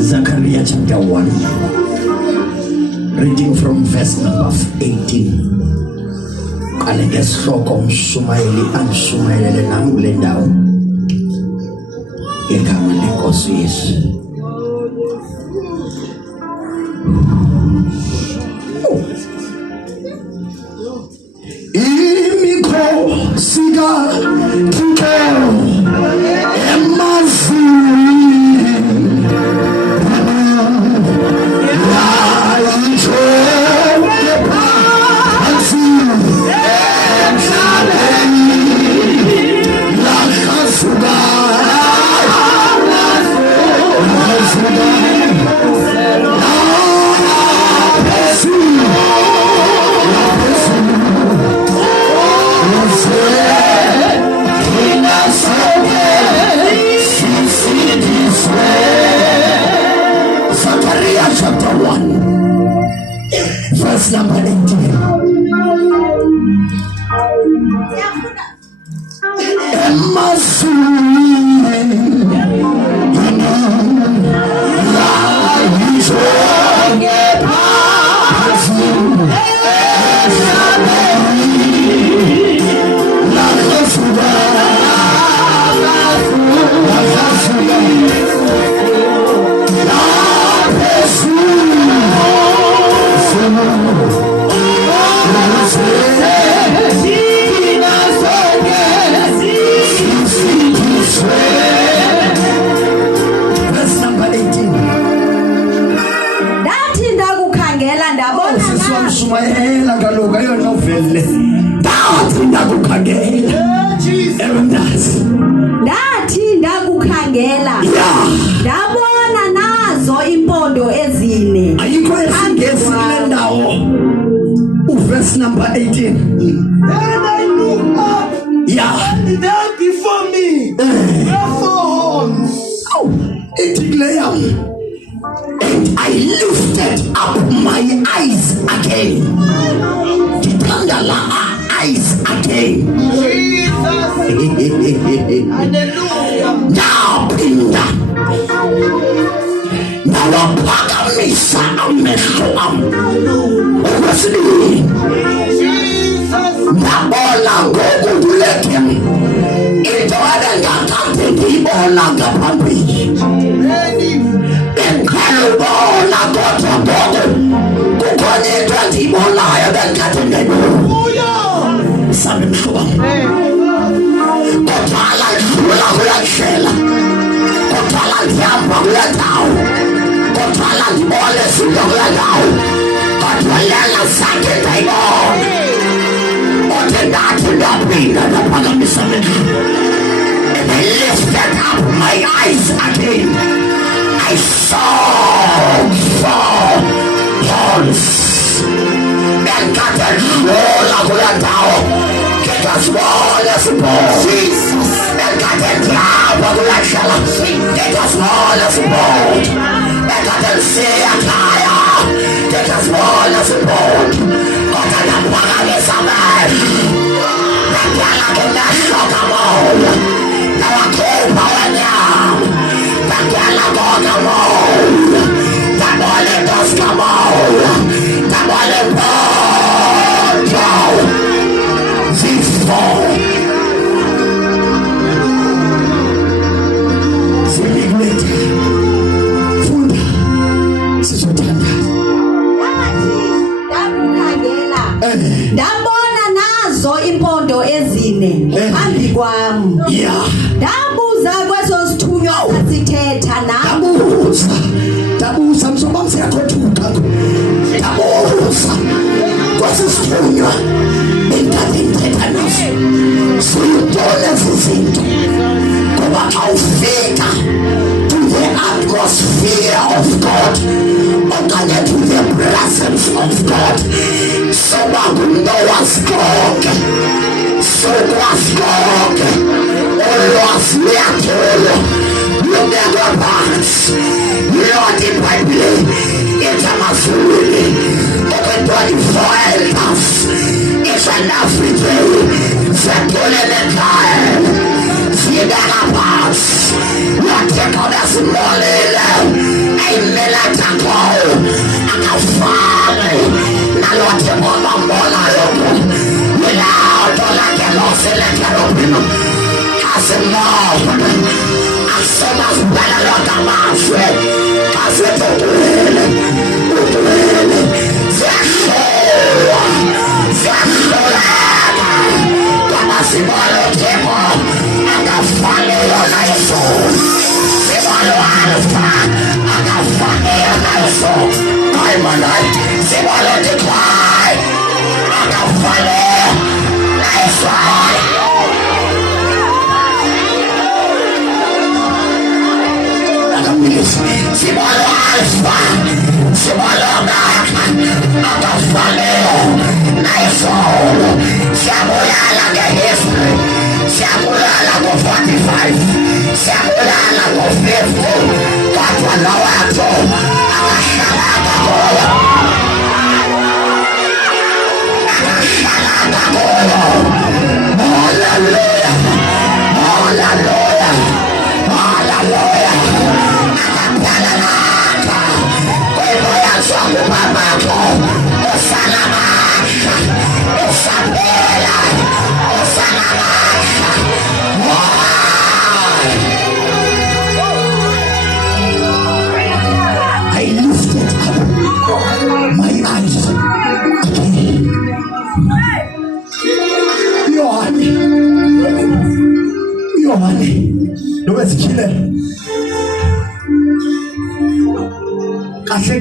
Zechariah chapter 1, reading from verse number 18. Kale ngeshloko umshumayeli angishumayelele nami kule ndawo ngegama lenkosi Yesu. Imikhosi kaThixo emazulwini ayitshonge phansi emhlabeni lahlasuka Zechariah chapter 1, verse number 18. Ndabona nazo impondo ezine. Ayikho esingesikule ndawo. Verse number 18. And I looked up, and there before me were 4 horns. It declared, and I lifted up my eyes again. Eyes again. Now, Pinda. Now, Pakamisa, Ameshoam. What's the name? Nabola, go to let him. It's other than the Olaga Pampi. And Calabola got a bottle. Go on it, 20 more liar than Captain Nemo. Sabe mshuba kotala shula kula shela kotala jamba kula tau kotala jibole suga kula tau kotala la sake taibo otendati na pinda na paga misametu. And I lifted up my eyes again. I saw horns. And got a roll of the tower. Get as small as a ball. Jesus. And got a cloud of the shell. Get as small as a boat. And got a sea a tire. Get as small as a boat. Got a bag of this man. And got a shock of all. Now I came power down. And got a dog of all. The ball does come out. The ball ndabona nazo impondo ezine phambi kwami. Ndabuza kweso sithunywa sithetha nami. Ndabuza msomba siyakothuka. Ndabuza kweso sithunywa entathetha naso. Siyibona izinto ngoba awufika to the atmosphere of God okanye to the presence of God. So was Leatolo, you never pass. Lord, in my play, it's a masuri. Open 24 elders. It's enough with you. Settle the time. See that pass. Not take on a small Aimelatako akafale nalote mola yoku without all I can also let you open as a love as soon as better look at my friend as it kama simolo temo akafale yona yesu simolo alfa akafale yona yesu kaimanai simolo decline akafale yona yesu simolo alfa simolo akafale yona yesu siamulala ke history siamulala ko 45 siamulala ko 50 katwa na watu akashalaka koyo hallelujah hallelujah hallelujah akapana naka kwa hivyo yangu babako usalama usapela usalama I lifted up my eyes again. Yohane nowezikile kahle